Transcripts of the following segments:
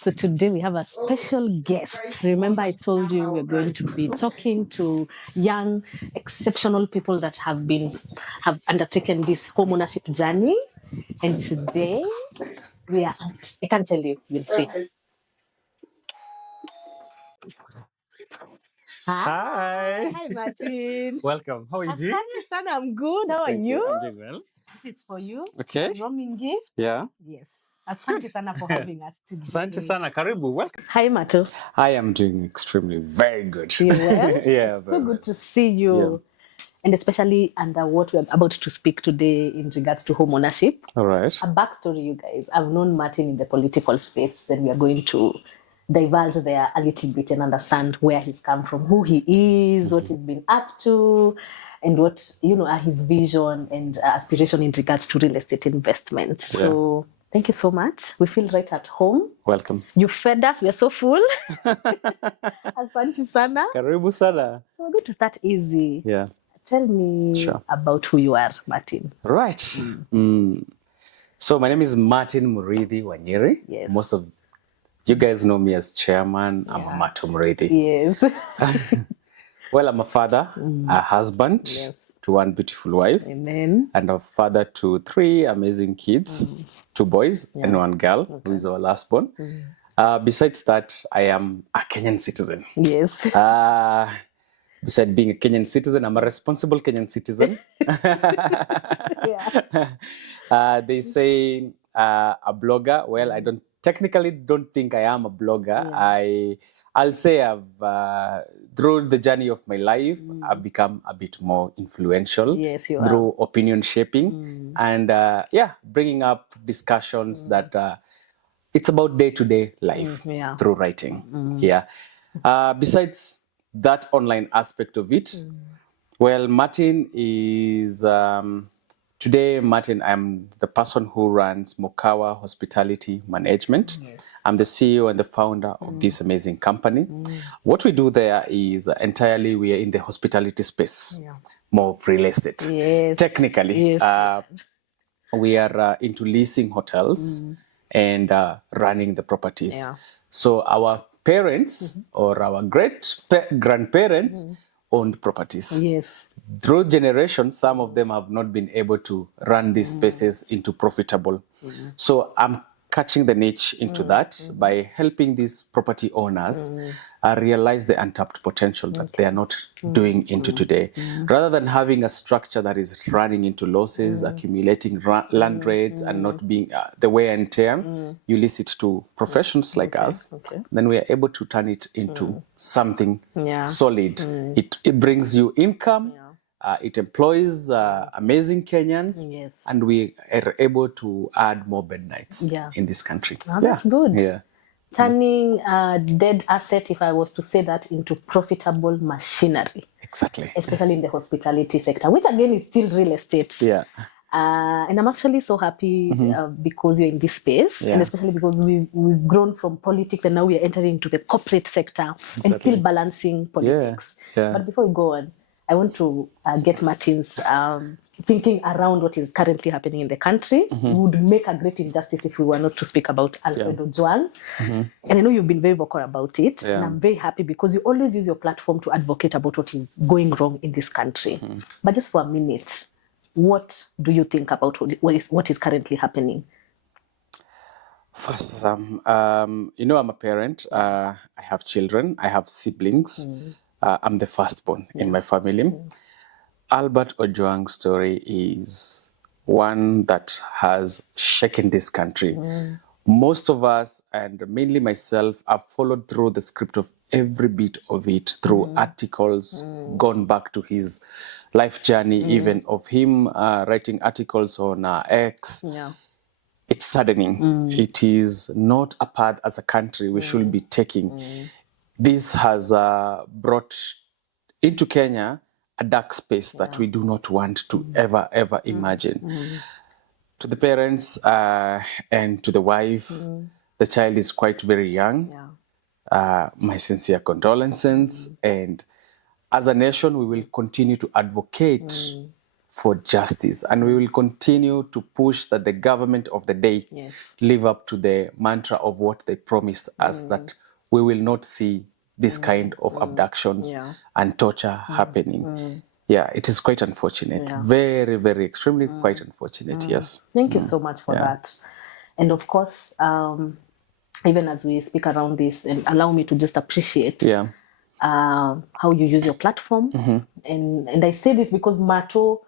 So today we have a special guest. Remember, I told you we're going to be talking to young, exceptional people that have undertaken this home ownership journey. And today we are at, I can't tell you, you'll see. Hi. Hi, Martin. Welcome. How are you doing? Asante sana, I'm good. How are Thank you. you? I'm doing well. This is for you. Okay. A warming gift. Yeah. Yes. Asante sana for having us today. Asante sana. Karibu. Welcome. Hi, Martoh. I am doing extremely very good. You well? Yeah. It's so good to see you. And especially under what we're about to speak today in regards to home ownership. All right. A backstory, you guys. I've known Martin in the political space, and we are going to divulge there a little bit and understand where he's come from, who he is, what he's been up to, and what, are his vision and aspiration in regards to real estate investment. So thank you so much. We feel right at home. Welcome. You fed us. We're so full. Asante sana. Karibu sana. So we're going to start easy. Yeah. Tell me about who you are, Martin. Right. So my name is Martin Murithi Wanyeri. Yes. Most of you guys know me as chairman. I'm a Martoh Murithi. Yes. Well, I'm a father, a husband to one beautiful wife. Amen. And a father to 3 amazing kids, 2 boys and 1 girl, who is our last born. Besides that, I am a Kenyan citizen. Yes. Besides being a Kenyan citizen, I'm a responsible Kenyan citizen. They say a blogger. Well, I technically don't think I am a blogger. I'll say I've through the journey of my life, I've become a bit more influential through opinion shaping and bringing up discussions that it's about day-to-day life through writing. Besides that online aspect of it, well, Martin is today, Martin, I'm the person who runs Mokawa Hospitality Management. I'm the CEO and the founder of this amazing company. What we do there is entirely we are in the hospitality space, more of real estate. Technically, we are into leasing hotels and running the properties. So our parents or our great-grandparents owned properties. Through generations, some of them have not been able to run these spaces into profitable. So I'm catching the niche into that by helping these property owners realize the untapped potential that they are not doing into today. Rather than having a structure that is running into losses, accumulating land rates and not being the wear and tear, you lease it to professionals like us. Then we are able to turn it into something solid. It brings you income. It employs amazing Kenyans, and we are able to add more bed nights in this country. Oh, that's good. Turning a dead asset, if I was to say that, into profitable machinery. Exactly. Especially in the hospitality sector, which again is still real estate. And I'm actually so happy because you're in this space, and especially because we've grown from politics and now we are entering into the corporate sector and still balancing politics. But before we go on, I want to get Martin's thinking around what is currently happening in the country. We would make a great injustice if we were not to speak about Alfredo Juan. And I know you've been very vocal about it. And I'm very happy because you always use your platform to advocate about what is going wrong in this country. But just for a minute, what do you think about what is currently happening? First, I'm a parent. I have children. I have siblings. I'm the firstborn in my family. Albert Ojwang's story is one that has shaken this country. Most of us, and mainly myself, have followed through the script of every bit of it through articles, gone back to his life journey, even of him writing articles on X. It's saddening. It is not a path as a country we should be taking. This has brought into Kenya a dark space that we do not want to ever imagine. To the parents and to the wife, the child is quite very young. My sincere condolences. And as a nation, we will continue to advocate for justice. And we will continue to push that the government of the day live up to the mantra of what they promised us, that we will not see this kind of abductions and torture happening. Yeah, it is quite unfortunate. Very, very, extremely quite unfortunate, yes. Thank you so much for that. And of course, even as we speak around this, and allow me to just appreciate how you use your platform. And I say this because Martoh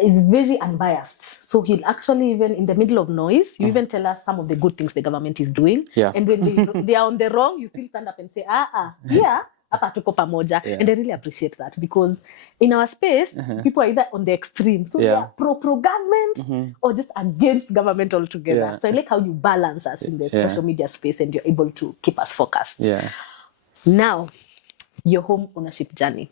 is very unbiased. So he'll actually, even in the middle of noise, you even tell us some of the good things the government is doing. And when they are on the wrong, you still stand up and say, hapa tuko pamoja. And I really appreciate that, because in our space, people are either on the extreme. So they are pro-government or just against government altogether. So I like how you balance us in the social media space, and you're able to keep us focused. Now, your home ownership journey.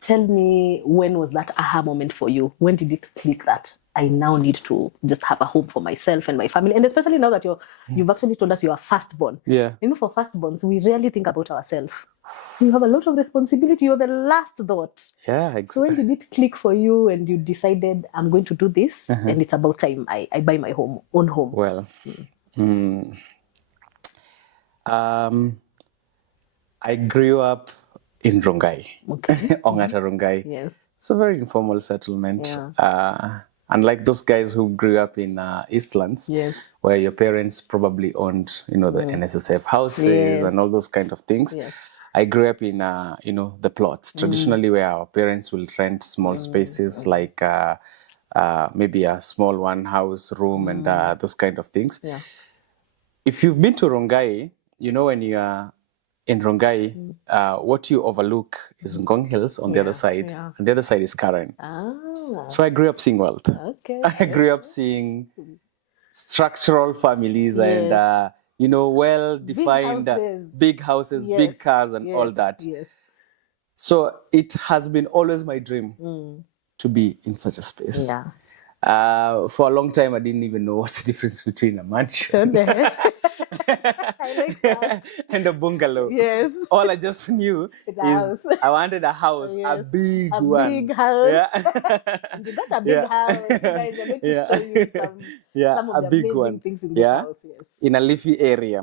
Tell me, when was that aha moment for you? When did it click that I now need to just have a home for myself and my family? And especially now that you've actually told us you are firstborn. You know, for firstborns, we rarely think about ourselves. You have a lot of responsibility. You're the last thought. So when did it click for you and you decided, I'm going to do this, and it's about time I buy my own home? Well, I grew up in Rongai, Ongata Rongai. It's a very informal settlement. Unlike those guys who grew up in Eastlands, where your parents probably owned, the NSSF houses and all those kind of things. I grew up in, the plots, traditionally where our parents will rent small spaces like maybe a small one house room and those kind of things. If you've been to Rongai, when you are in Rongai, what you overlook is Ngong Hills on the other side, and the other side is Karen. So I grew up seeing wealth. I grew up seeing structural families and, well-defined big houses, big cars and all that. So it has been always my dream to be in such a space. For a long time, I didn't even know what's the difference between a mansion I like that. and a bungalow. All I just knew is I wanted a house, a big one. A big house. You got a big house. Guys, I'm going to show you some of the amazing things in this house. In a leafy area.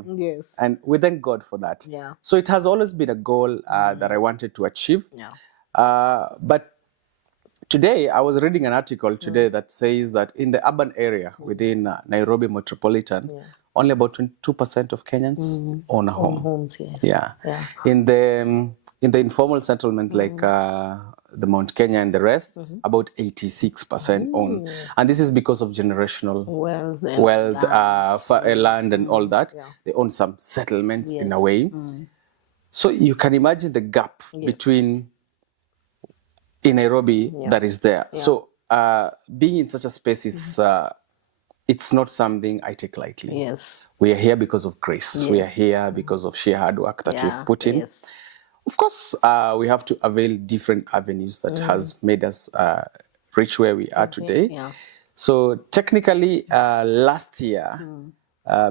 And we thank God for that. So it has always been a goal that I wanted to achieve. But today, I was reading an article today that says that in the urban area within Nairobi metropolitan, only about 22% of Kenyans own a home. Homes, In the informal settlement like the Mount Kenya and the rest, about 86% own. And this is because of generational wealth, land and all that. They own some settlement in a way. So you can imagine the gap between in Nairobi that is there. So being in such a space is, it's not something I take lightly. We are here because of grace. We are here because of sheer hard work that we've put in. Of course, we have to avail different avenues that has made us reach where we are today. So technically, last year,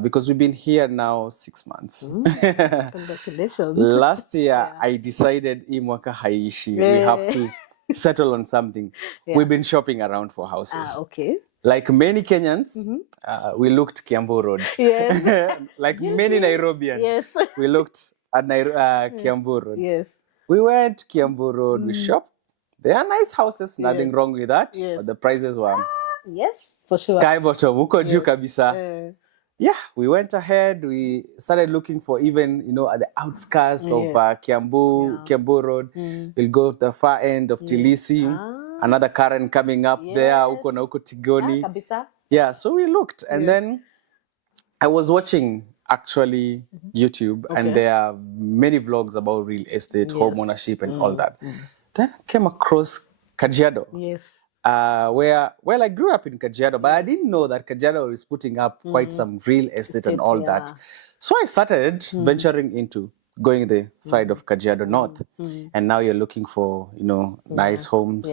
because we've been here now 6 months. Congratulations. Last year, I decided, imwaka haishi, we have to settle on something. We've been shopping around for houses. Like many Kenyans, we looked Kiambu Road. Like many Nairobians, we looked at Kiambu Road. We went Kiambu Road, we shopped. There are nice houses, nothing wrong with that. But the prices were for sure. Sky bottom, uko juu kabisa. We went ahead. We started looking for even, at the outskirts of Kiambu Road. We'll go to the far end of Tilisi. Another Karen coming up there, uko na uko Tigoni. So we looked. And then I was watching, actually, YouTube. And there are many vlogs about real estate, home ownership and all that. Then I came across Kajiado. Where I grew up in Kajiado, but I didn't know that Kajiado is putting up quite some real estate and all that. So I started venturing into going the side of Kajiado North. And now you're looking for, nice homes,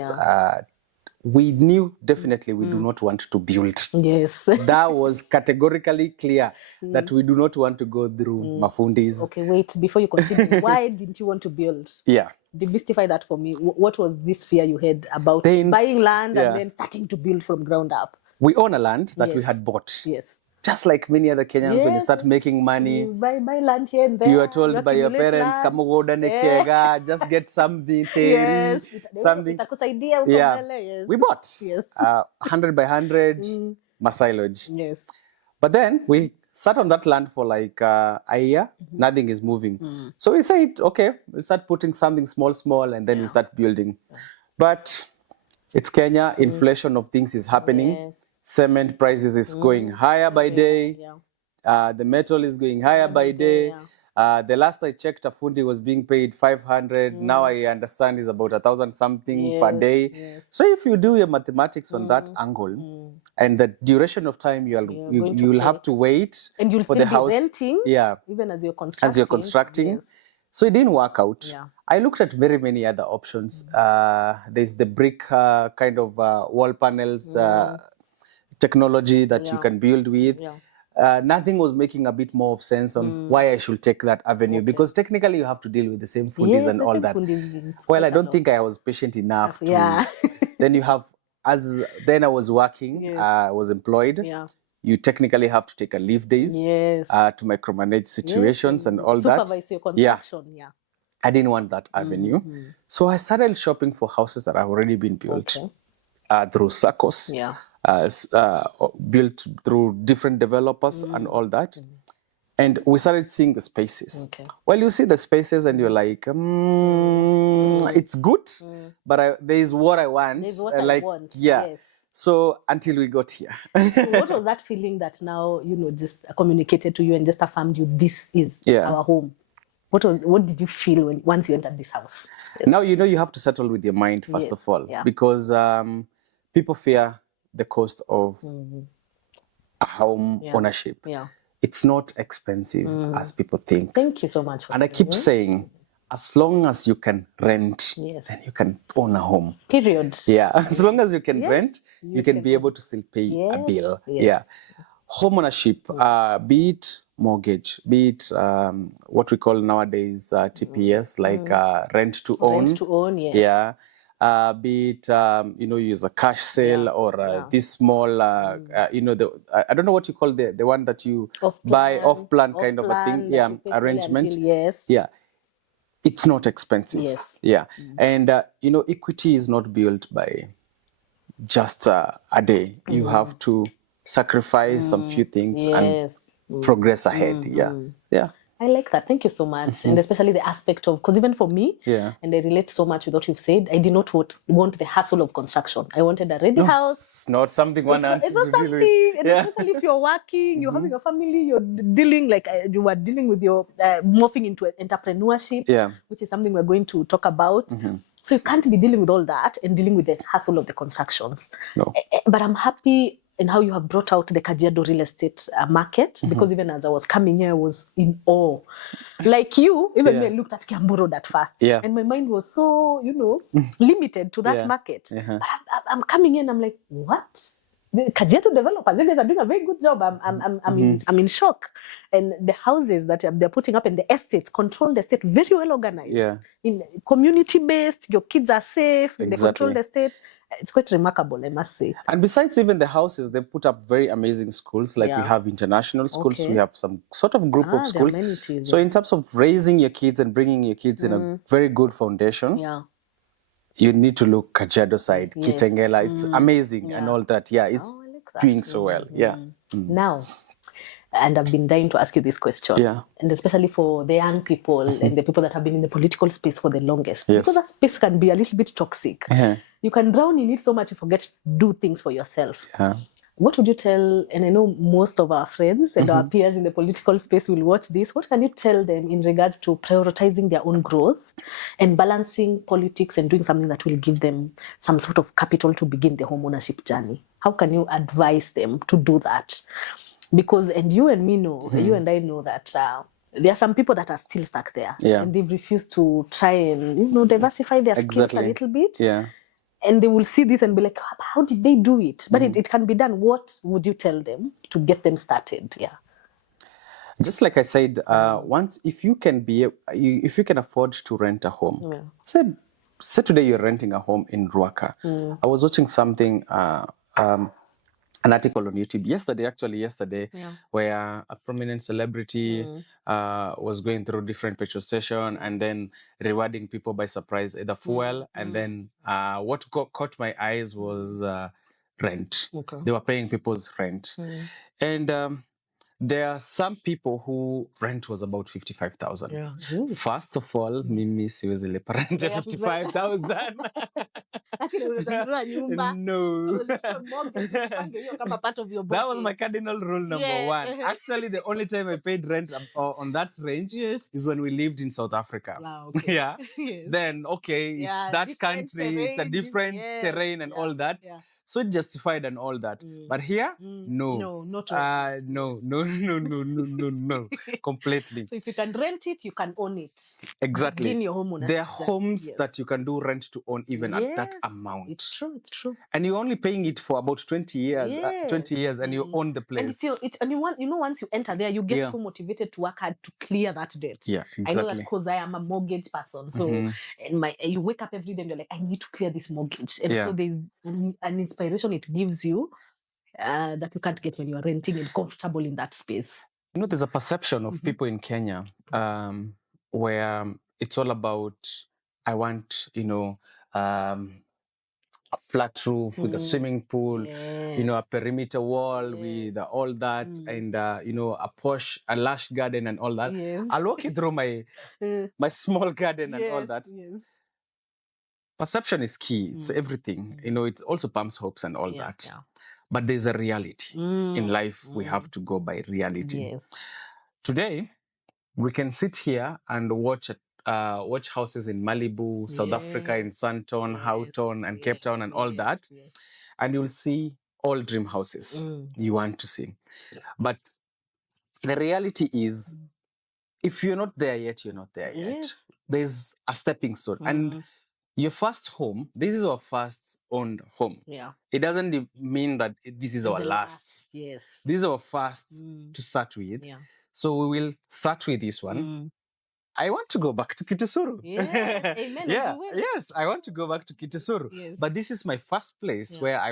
we knew definitely we do not want to build. Yes. That was categorically clear that we do not want to go through mafundis. Okay, wait, before you continue, why didn't you want to build? Yeah. Demystify that for me. What was this fear you had about buying land and then starting to build from ground up? We own a land that we had bought. Yes. Just like many other Kenyans, when you start making money, you buy land here and there. You are told by your parents, "Kama kega, just get something, something." Yes. We bought. Yes. 100 by 100 Masilage. Yes. But then we sat on that land for like a year. Nothing is moving. So we said, okay, we'll start putting something small, and then we start building. But it's Kenya. Inflation of things is happening. Yes. Cement prices is going higher by day. The metal is going higher by day. The last I checked, a fundi was being paid 500. Now I understand is about 1,000 something per day. Yes. So if you do your mathematics on that angle, and the duration of time you'll have to wait, and you'll for still the house, be renting, even as you're constructing. Yes. So it didn't work out. Yeah. I looked at very many other options. There's the brick kind of wall panels, the technology that you can build with. Nothing was making a bit more of sense on why I should take that avenue, because technically you have to deal with the same fundis and all that. Well, I don't think I was patient enough to. Then you have, then I was working, I was employed. You technically have to take a leave days to micromanage situations and all that. Supervise your construction. I didn't want that avenue. So I started shopping for houses that have already been built through SACCOs. Built through different developers and all that. And we started seeing the spaces. Well, you see the spaces and you're like, it's good, but there is what I want. There's what I want. Yes. So until we got here. So what was that feeling that now, just communicated to you and just affirmed you, this is our home? What did you feel once you entered this house? Now, you have to settle with your mind, first of all, because people fear the cost of a home ownership. It's not expensive as people think. Thank you so much. And I keep saying, as long as you can rent, then you can own a home. Period. Yeah, as long as you can rent, you can be able to still pay a bill. Yeah. Home ownership, be it mortgage, be it what we call nowadays TPS, like rent to own. Rent to own, yes. Yeah. Be it, use a cash sale or this small, I don't know what you call the one that you buy off-plan kind of a thing. Yeah, arrangement. Yeah. It's not expensive. Yes. Yeah. And, equity is not built by just a day. You have to sacrifice some few things and progress ahead. Yeah. I like that. Thank you so much. And especially the aspect of, because even for me, and I relate so much with what you've said, I did not want the hassle of construction. I wanted a ready house. It's not something one has to deal with. And especially if you're working, you're having a family, you're dealing, like you were dealing with your morphing into entrepreneurship, which is something we're going to talk about. So you can't be dealing with all that and dealing with the hassle of the constructions. No. But I'm happy in how you have brought out the Kajiado real estate market, because even as I was coming here, I was in awe. Like you, even me, I looked at Kiambu Road at first, and my mind was so, limited to that market. But I'm coming in, I'm like, what? The Kajiado developers, you guys are doing a very good job. I'm in shock. And the houses that they're putting up in the estates, controlled estate, very well organized. In community-based, your kids are safe, in the controlled estate. It's quite remarkable, I must say. And besides even the houses, they put up very amazing schools. Like we have international schools. We have some sort of group of schools. So in terms of raising your kids and bringing your kids in a very good foundation, you need to look Kajiado side, Kitengela. It's amazing and all that. Yeah, it's doing so well. Yeah. Now, and I've been dying to ask you this question. And especially for the young people and the people that have been in the political space for the longest. Because that space can be a little bit toxic. You can drown in it so much you forget to do things for yourself. What would you tell, and I know most of our friends and our peers in the political space will watch this, what can you tell them in regards to prioritizing their own growth and balancing politics and doing something that will give them some sort of capital to begin the home ownership journey? How can you advise them to do that? Because, and you and me know, you and I know that there are some people that are still stuck there. And they've refused to try and, diversify their skills a little bit. And they will see this and be like, how did they do it? But it can be done. What would you tell them to get them started? Yeah. Just like I said, if you can afford to rent a home, say today you're renting a home in Ruaka. I was watching something, an article on YouTube yesterday, where a prominent celebrity was going through different petrol stations and then rewarding people by surprise at the fuel. And then what caught my eyes was rent. Okay. They were paying people's rent. And there are some people who rent was about 55,000. Yeah. First of all, mimi siwezi lipa rent ya 55,000. No. That was my cardinal rule number one. Actually, the only time I paid rent on that range is when we lived in South Africa. Wow, okay. Yeah. Yes. Then, it's that country, terrain, it's a different terrain and all that. Yeah. So it justified and all that. But here, no. No, not all. No. Completely. So if you can rent it, you can own it. Exactly. Begin your home there are homes that you can do rent to own even at that amount. It's true. And you're only paying it for about 20 years. 20 years and you own the place. And once you enter there, you get so motivated to work hard to clear that debt. Yeah, exactly. I know that because I am a mortgage person. So and you wake up every day and you're like, I need to clear this mortgage. And so there's an inspiration it gives you that you can't get when you are renting and comfortable in that space. There's a perception of people in Kenya where it's all about, I want, a flat roof with a swimming pool, a perimeter wall with all that, and a lush garden and all that. Yes. I'll walk you through my small garden and all that. Yes. Perception is key. It's everything. It also pumps hopes and all that. Yeah. But there's a reality. In life, we have to go by reality. Yes. Today, we can sit here and watch houses in Malibu, South Africa, in Sandton, Houghton, and Cape Town and all that. Yes. And you'll see all dream houses you want to see. But the reality is, if you're not there yet, you're not there yet. There's a stepping stone. And your first home, this is our first owned home. Yeah. It doesn't mean that this is our last. Yes. This is our first to start with. Yeah. So we will start with this one. I want to go back to Kitisuru. Yes, amen. Yes, I want to go back to Kitisuru. Yes. But this is my first place where I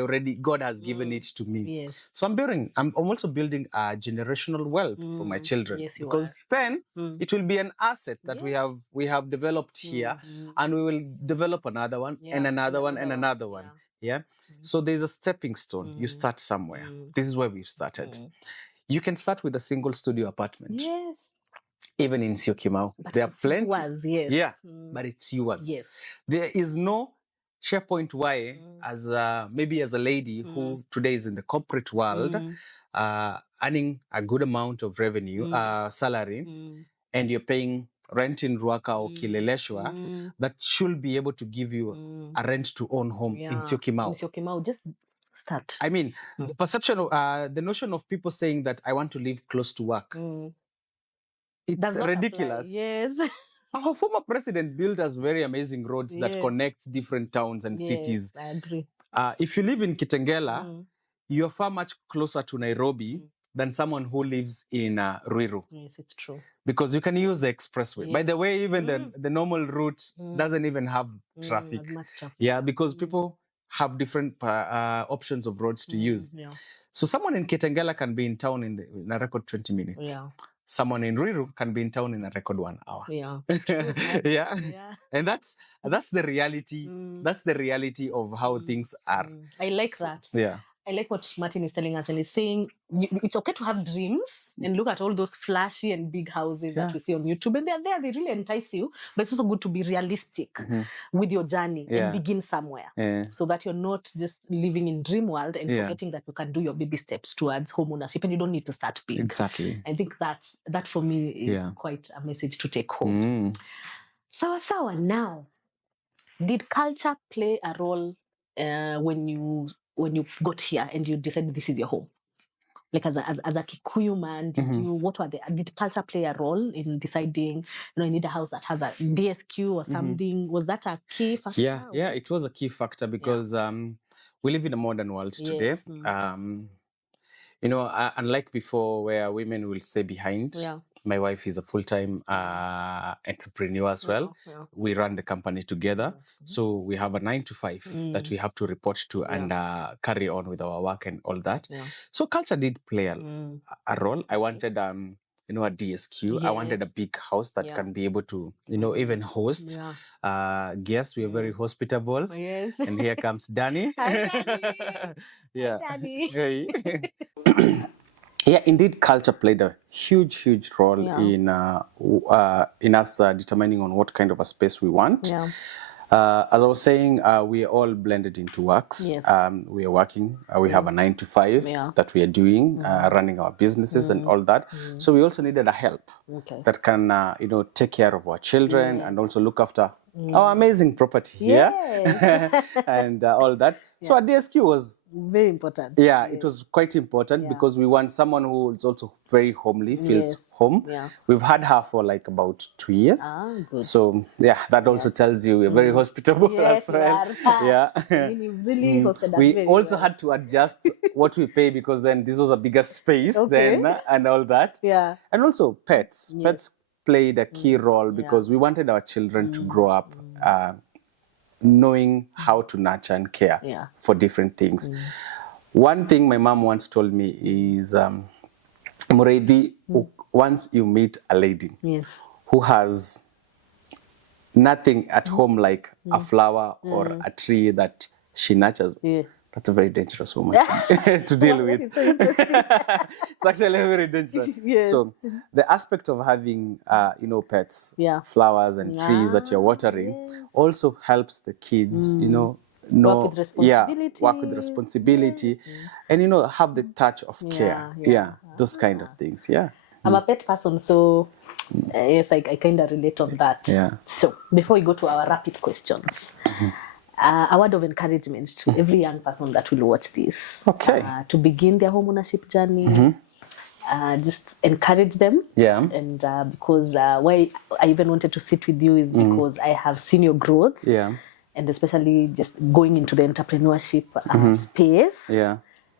already, God has given it to me. Yes. So I'm also building a generational wealth for my children. Yes, because then it will be an asset that we have developed here, and we will develop another one and another one and another one. Yeah. So there's a stepping stone. You start somewhere. This is where we've started. You can start with a single studio apartment. Yes. Even in Syokimau. There are plenty. Yours, yes. Yeah, but it's yours. Yes. There is no SharePoint way maybe as a lady who today is in the corporate world, earning a good amount of revenue, salary, and you're paying rent in Ruaka or Kileleshwa, that should be able to give you a rent to own home in Syokimau. In Syokimau, just start. I mean, the perception of the notion of people saying that I want to live close to work. It's ridiculous. Yes. Our former president built us very amazing roads that connect different towns and cities. I agree. If you live in Kitengela, you're far much closer to Nairobi than someone who lives in Ruiru. Yes, it's true. Because you can use the expressway. Yes. By the way, even the normal route doesn't even have traffic. Much traffic. Yeah, because people have different options of roads to use. Yeah. So someone in Kitengela can be in town in a record 20 minutes. Yeah. Someone in Ruiru can be in town in a record 1 hour. Yeah. Yeah. And that's the reality. That's the reality of how things are. I like that. Yeah. I like what Martin is telling us, and he's saying it's okay to have dreams and look at all those flashy and big houses that we see on YouTube, and they're there, they really entice you, but it's also good to be realistic with your journey and begin somewhere so that you're not just living in dream world and forgetting that you can do your baby steps towards home ownership and you don't need to start big. Exactly. I think that for me is quite a message to take home. Sawa, now, did culture play a role when you got here and you decided this is your home? like as a Kikuyu man, did culture play a role in deciding, I need a house that has a BSQ or something? Was that a key factor? Yeah, it was a key factor because we live in a modern world today. Unlike before where women will stay behind. My wife is a full-time entrepreneur as well. We run the company together. So we have a 9 to 5 that we have to report to and carry on with our work and all that. So culture did play a role. I wanted a DSQ. I wanted a big house that can be able to, even host guests. We are very hospitable. And here comes Danny. Hi, Danny. Yeah. Hi, Danny. Hey. Yeah, indeed, culture played a huge role in us determining on what kind of a space we want. As I was saying, we are all blended into works. We are working. We have a 9 to 5 that we are doing, running our businesses and all that. So we also needed a help that can, take care of our children and also look after our amazing property here and all that. So a DSQ was very important. Yeah, it was quite important because we want someone who is also very homely, feels home. We've had her for like about 2 years. Good. So that also tells you we're very hospitable as well. I mean, you really hosted us we also had to adjust what we pay because then this was a bigger space then and all that. And also pets. Pets played a key role because we wanted our children to grow up knowing how to nurture and care for different things. One thing my mom once told me is, Mureithi, once you meet a lady who has nothing at home like a flower or a tree that she nurtures, that's a very dangerous woman to deal with. That is so interesting. It's actually very dangerous. So the aspect of having, pets, flowers and trees that you're watering also helps the kids, work with responsibility and, have the touch of care. Those kind of things. I'm a pet person, so yes, I kind of relate on that. So before we go to our rapid questions, a word of encouragement to every young person that will watch this. To begin their home ownership journey. Just encourage them. And because why I even wanted to sit with you is because I have seen your growth. And especially just going into the entrepreneurship space.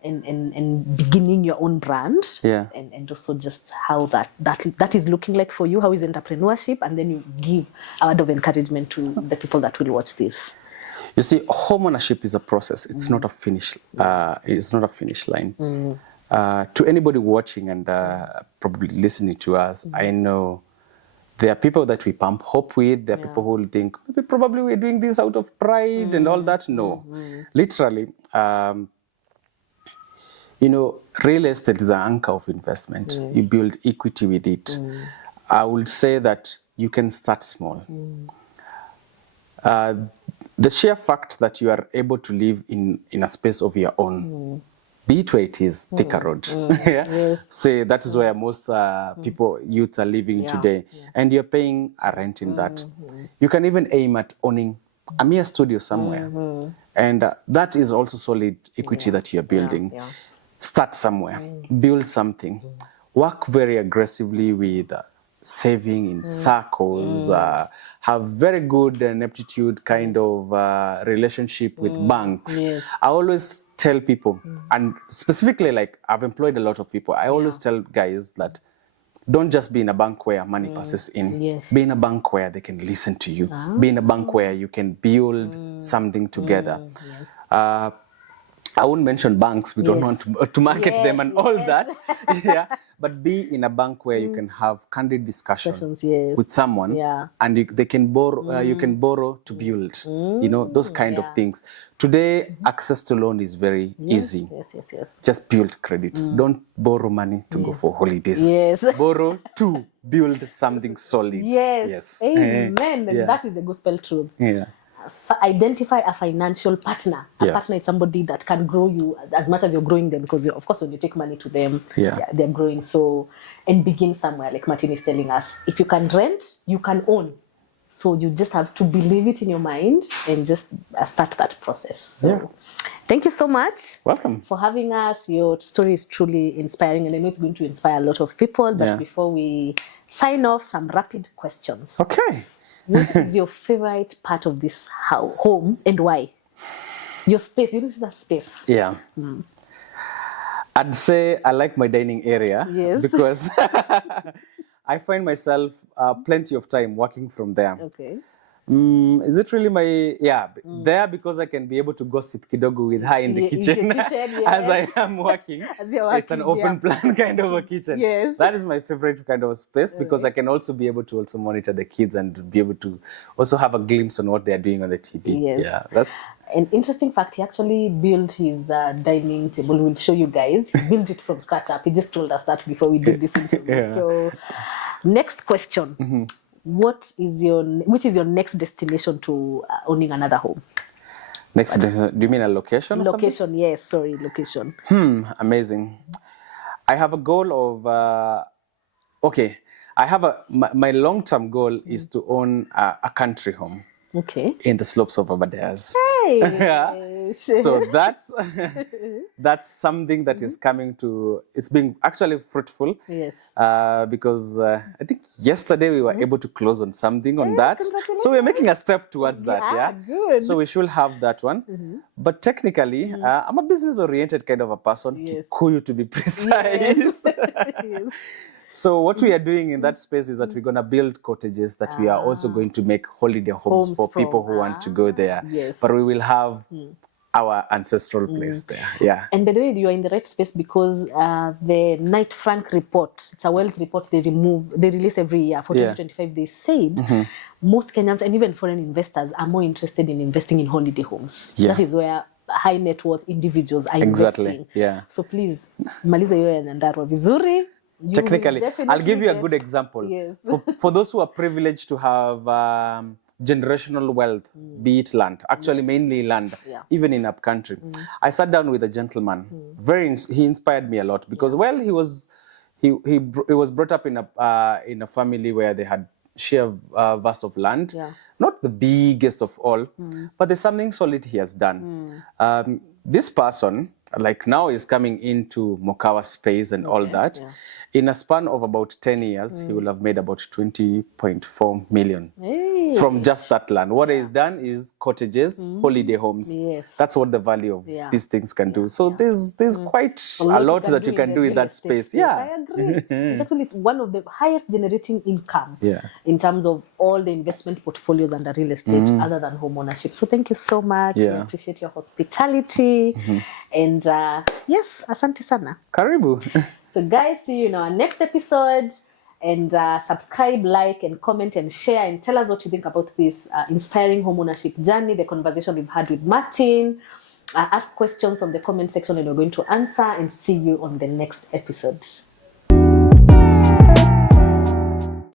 And beginning your own brand. And also just how that is looking like for you. How is entrepreneurship? And then you give a word of encouragement to the people that will watch this. You see, home ownership is a process. It's not a finish. It's not a finish line. To anybody watching and probably listening to us, I know there are people that we pump hope with. There are people who will think maybe probably we're doing this out of pride and all that. No, literally, real estate is an anchor of investment. You build equity with it. I would say that you can start small. The sheer fact that you are able to live in a space of your own, be it where it is, Thika Road. Say that is where most youths are living today. And you're paying a rent in that. You can even aim at owning a mere studio somewhere. And that is also solid equity that you're building. Start somewhere. Build something. Work very aggressively with saving in circles, have very good and aptitude kind of relationship with banks. I always tell people, and specifically like I've employed a lot of people, I always tell guys that don't just be in a bank where money passes in. Be in a bank where they can listen to you. Be in a bank where you can build something together. I won't mention banks. We don't want to market them and all that. But be in a bank where you can have candid discussions with someone, and they can borrow. You can borrow to build. Those kind of things. Today, access to loan is very easy. Just build credits. Don't borrow money to go for holidays. Borrow to build something solid. Amen. And that is the gospel truth. Identify a financial partner. A partner is somebody that can grow you as much as you're growing them, because of course when you take money to them, they're growing. So, and begin somewhere, like Martin is telling us. If you can rent, you can own. So you just have to believe it in your mind and just start that process. So thank you so much. Welcome. For having us. Your story is truly inspiring, and I know it's going to inspire a lot of people. But before we sign off, some rapid questions. Okay. What is your favorite part of this home and why? Your space. You see that space. Yeah. I'd say I like my dining area because I find myself plenty of time working from there. Okay. Is it really my there because I can be able to gossip kidogo with her in the kitchen, as I am working. It's an open plan kind of a kitchen. Yes. That is my favorite kind of space because I can also be able to also monitor the kids and be able to also have a glimpse on what they're doing on the TV. Yes. Yeah, that's an interesting fact. He actually built his dining table. We'll show you guys. He built it from scratch up. He just told us that before we did this interview. So, next question. Which is your next destination to owning another home? Do you mean a location? Location, yes. Sorry, location. Amazing. I have a goal of my long-term goal is to own a country home. Okay. In the slopes of Aberdares. Hey. So that's something that is coming to. It's being actually fruitful. Yes. Because I think yesterday we were able to close on something on that. So we're making a step towards that. Yeah. Good. So we should have that one. But technically, I'm a business-oriented kind of a person. Yes. Kikuyu to be precise. Yes. So what we are doing in that space is that we're going to build cottages that we are also going to make holiday homes for people who want to go there. Yes. But we will have our ancestral place there. Yeah. And by the way, you are in the right space because the Knight Frank report, it's a wealth report they release every year for 2025. They said most Kenyans and even foreign investors are more interested in investing in holiday homes. Yeah. That is where high net worth individuals are investing. Yeah. So please, maliza hiyo ya Nyandarua vizuri. Technically, I'll give you a good example. Yes. For those who are privileged to have generational wealth, be it land, actually mainly land, even in up country. I sat down with a gentleman. He inspired me a lot because he was brought up in a family where they had sheer vast of land, not the biggest of all, but there's something solid he has done. This person, like now, is coming into Mokawa space and all that. In a span of about 10 years, he will have made about 20.4 million from just that land. What he's done is cottages, holiday homes. Yes. That's what the value of these things can do. So there's quite a lot that you can do in that space. Yeah, I agree. It's actually one of the highest generating income in terms of all the investment portfolios under real estate other than home ownership. So thank you so much. I appreciate your hospitality. And yes, asante sana. Karibu. So guys, see you in our next episode. And subscribe, like, and comment, and share, and tell us what you think about this inspiring homeownership journey, the conversation we've had with Martin. Ask questions on the comment section and we're going to answer, and see you on the next episode.